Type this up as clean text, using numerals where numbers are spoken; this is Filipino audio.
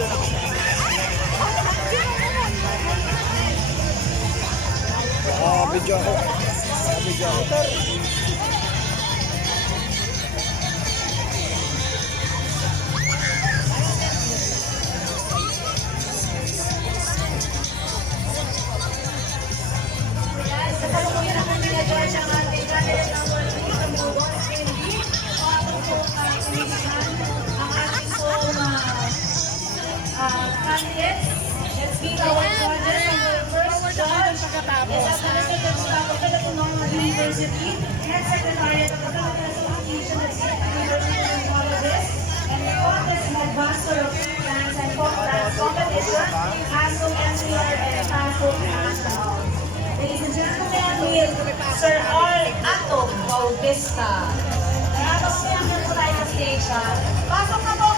Video ako. Video ako. Kasalukuyan naman nila George ang ating candidate number 3 ng Bugong Cindy. O atong po inihahan ang ating pong candidates. Let's meet our judges. Our first judge is Administrative Staff of Philippine Normal University and Secretariat of the Philippine Association of State Universities and Colleges, and the contest in Advanced European Dance and Folk Dance Competition, ASUC NCR and ASUC National. Ladies and gentlemen, with Sir R. Ato Bautista. Kaya po po tayo sa stage. Pasok na po!